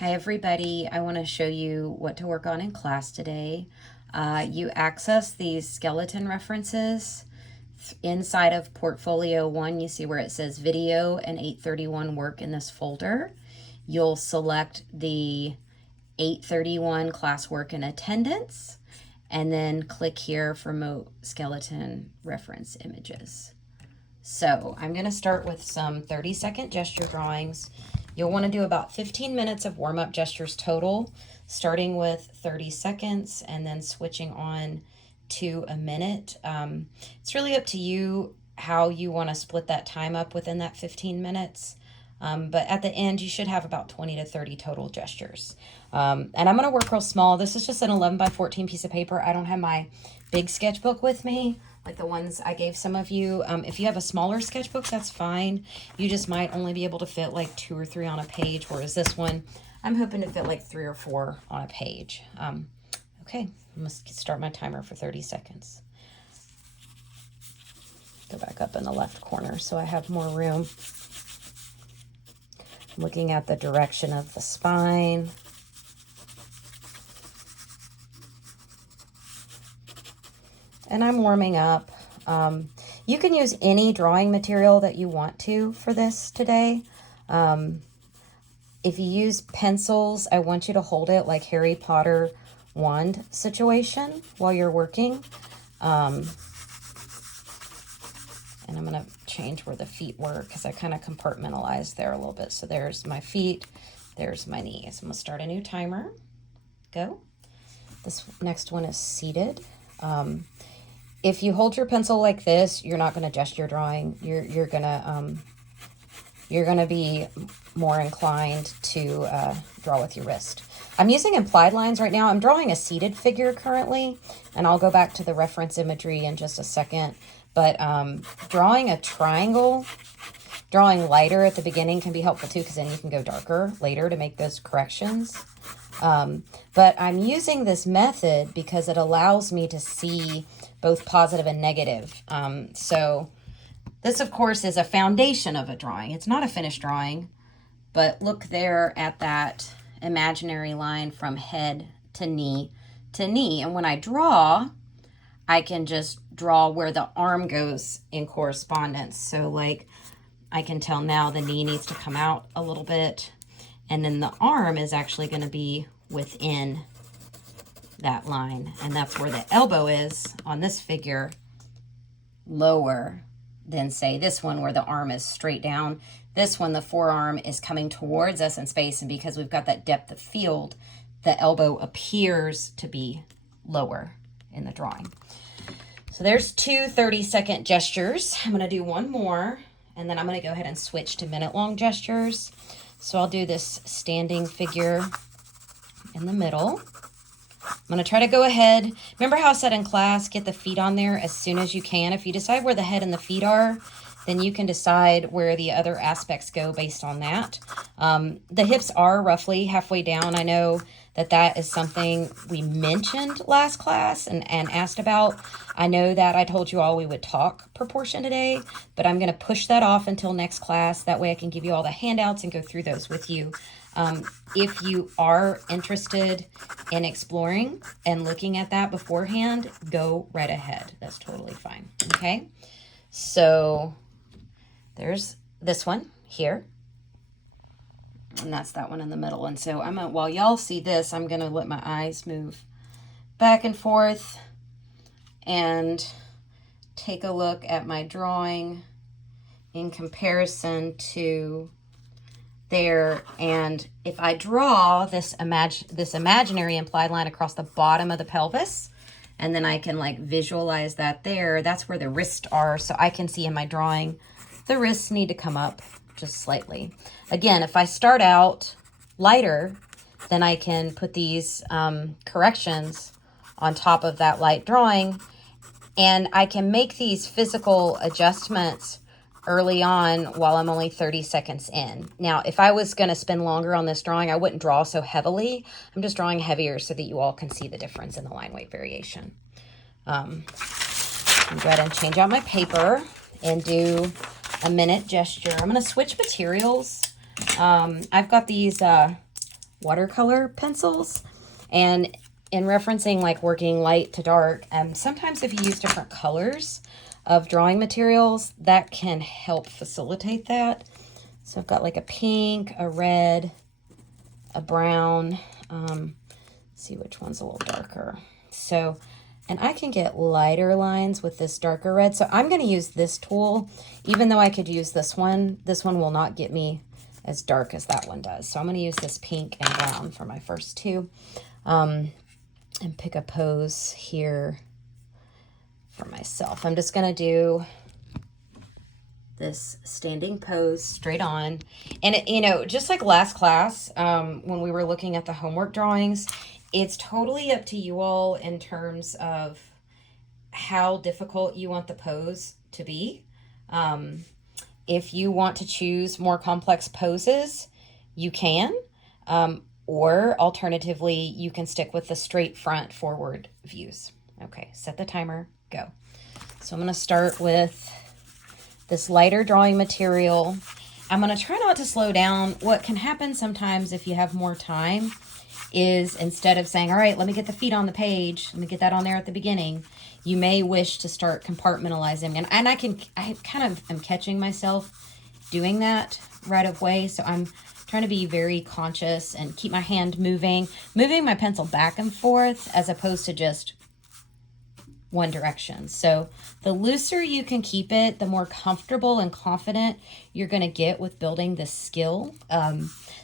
Hi everybody, I want to show you what to work on in class today. You access these skeleton references inside of Portfolio 1. You see where it says video and 831 work in this folder. You'll select the 831 classwork and attendance and then click here for skeleton reference images. So I'm going to start with some 30-second gesture drawings. You'll want to do about 15 minutes of warm-up gestures total, starting with 30 seconds and then switching on to a minute. It's really up to you how you want to split that time up within that 15 minutes. But at the end, you should have about 20 to 30 total gestures. And I'm going to work real small. This is just an 11 by 14 piece of paper. I don't have my big sketchbook with me, like the ones I gave some of you. If you have a smaller sketchbook, that's fine. You just might only be able to fit like 2 or 3 on a page, whereas this one, I'm hoping to fit like 3 or 4 on a page. Okay, I'm going to start my timer for 30 seconds. Go back up in the left corner so I have more room. Looking at the direction of the spine. And I'm warming up. You can use any drawing material that you want to for this today. If you use pencils, I want you to hold it like Harry Potter wand situation while you're working. And I'm going to change where the feet were because I kind of compartmentalized there a little bit. So there's my feet, there's my knees. I'm going to start a new timer. Go. This next one is seated. If you hold your pencil like this, you're not going to adjust your drawing. You're gonna be more inclined to draw with your wrist. I'm using implied lines right now. I'm drawing a seated figure currently, and I'll go back to the reference imagery in just a second. But drawing a triangle, drawing lighter at the beginning can be helpful too, because then you can go darker later to make those corrections. But I'm using this method because it allows me to see both positive and negative. So this, of course, is a foundation of a drawing. It's not a finished drawing, but look there at that imaginary line from head to knee to knee. And when I draw, I can just draw where the arm goes in correspondence. So like I can tell now the knee needs to come out a little bit, and then the arm is actually going to be within that line. And that's where the elbow is on this figure, lower than say this one where the arm is straight down. This one, the forearm is coming towards us in space, and because we've got that depth of field, the elbow appears to be lower in the drawing. So there's 2 30-second gestures. I'm going to do one more, and then I'm going to go ahead and switch to minute-long gestures. So I'll do this standing figure in the middle. I'm going to try to go ahead. Remember how I said in class, get the feet on there as soon as you can. If you decide where the head and the feet are, then you can decide where the other aspects go based on that. The hips are roughly halfway down. I know that is something we mentioned last class and asked about. I know that I told you all we would talk proportion today, but I'm going to push that off until next class. That way I can give you all the handouts and go through those with you. If you are interested in exploring and looking at that beforehand, go right ahead. That's totally fine. Okay, so there's this one here, and that's that one in the middle. And so while y'all see this, I'm gonna let my eyes move back and forth and take a look at my drawing in comparison to there. And if I draw this imaginary implied line across the bottom of the pelvis, and then I can like visualize that there, that's where the wrists are. So I can see in my drawing the wrists need to come up just slightly. Again, if I start out lighter, then I can put these corrections on top of that light drawing, and I can make these physical adjustments early on while I'm only 30 seconds in. Now, if I was going to spend longer on this drawing, I wouldn't draw so heavily. I'm just drawing heavier so that you all can see the difference in the line weight variation. I'm going to go ahead and change out my paper and do a minute gesture. I'm going to switch materials. I've got these watercolor pencils. And in referencing like working light to dark, sometimes if you use different colors of drawing materials, that can help facilitate that. So I've got like a pink, a red, a brown. Let's see which one's a little darker. So, and I can get lighter lines with this darker red. So I'm going to use this tool, even though I could use this one. This one will not get me as dark as that one does. So I'm going to use this pink and brown for my first two. And pick a pose here for myself. I'm just going to do this standing pose straight on. And it, you know, just like last class, when we were looking at the homework drawings, it's totally up to you all in terms of how difficult you want the pose to be. If you want to choose more complex poses, you can. Or alternatively, you can stick with the straight front forward views. Okay, set the timer, go. So I'm going to start with this lighter drawing material. I'm going to try not to slow down. What can happen sometimes if you have more time is instead of saying, all right, let me get the feet on the page, let me get that on there at the beginning, you may wish to start compartmentalizing. And I kind of am catching myself doing that right away. So I'm trying to be very conscious and keep my hand moving my pencil back and forth as opposed to just one direction. So the looser you can keep it, the more comfortable and confident you're going to get with building this skill.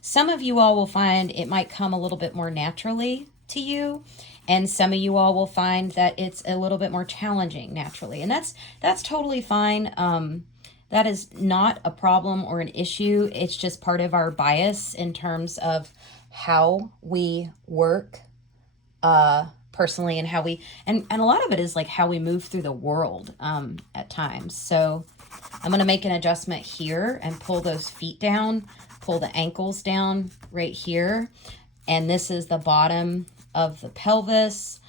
Some of you all will find it might come a little bit more naturally to you, and some of you all will find that it's a little bit more challenging naturally, and that's totally fine. That is not a problem or an issue. It's just part of our bias in terms of how we work personally, and how we, and a lot of it is like how we move through the world at times. So I'm going to make an adjustment here and pull those feet down, pull the ankles down right here. And this is the bottom of the pelvis.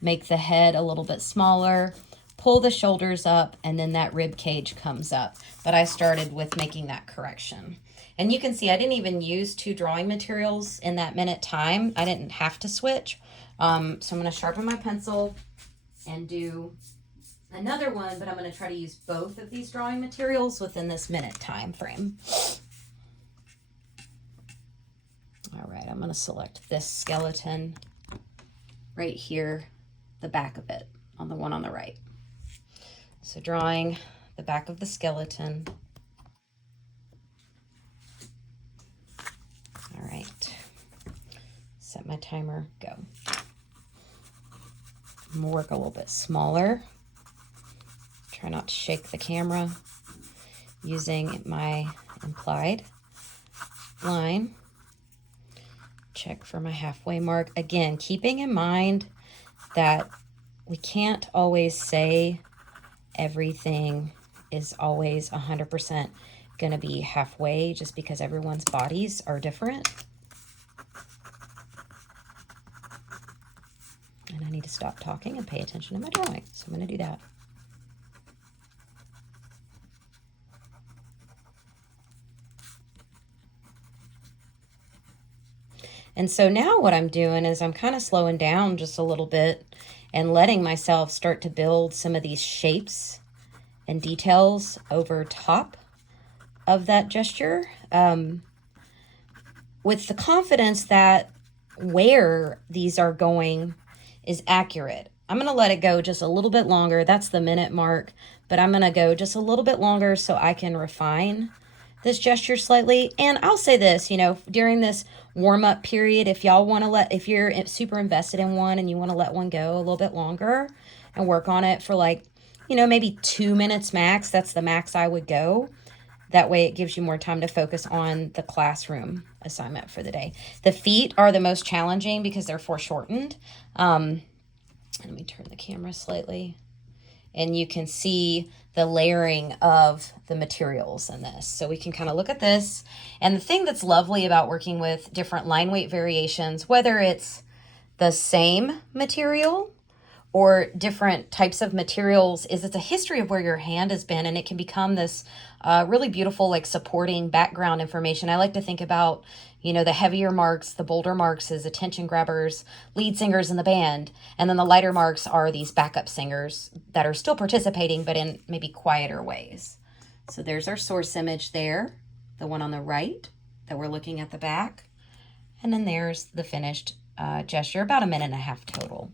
Make the head a little bit smaller, pull the shoulders up, and then that rib cage comes up. But I started with making that correction. And you can see I didn't even use two drawing materials in that minute time. I didn't have to switch. So I'm going to sharpen my pencil and do another one, but I'm going to try to use both of these drawing materials within this minute time frame. All right, I'm going to select this skeleton right here, the back of it, on the one on the right. So drawing the back of the skeleton. All right, set my timer, go. I'm gonna work a little bit smaller. Try not to shake the camera using my implied line. Check for my halfway mark. Again, keeping in mind that we can't always say everything is always 100% going to be halfway just because everyone's bodies are different. And I need to stop talking and pay attention to my drawing. So I'm going to do that. And so now what I'm doing is I'm kind of slowing down just a little bit and letting myself start to build some of these shapes and details over top of that gesture, with the confidence that where these are going is accurate. I'm going to let it go just a little bit longer. That's the minute mark, but I'm going to go just a little bit longer so I can refine this gesture slightly. And I'll say this, you know, during this warm-up period, if y'all want to if you're super invested in one and you want to let one go a little bit longer and work on it for like, you know, maybe 2 minutes max, that's the max I would go. That way it gives you more time to focus on the classroom assignment for the day. The feet are the most challenging because they're foreshortened. Let me turn the camera slightly. And you can see the layering of the materials in this. So we can kind of look at this. And the thing that's lovely about working with different line weight variations, whether it's the same material or different types of materials, is it's a history of where your hand has been, and it can become this really beautiful, like supporting background information. I like to think about, You know, the heavier marks, the bolder marks is attention grabbers, lead singers in the band. And then the lighter marks are these backup singers that are still participating, but in maybe quieter ways. So there's our source image there, the one on the right that we're looking at the back. And then there's the finished gesture, about 1.5 minutes total.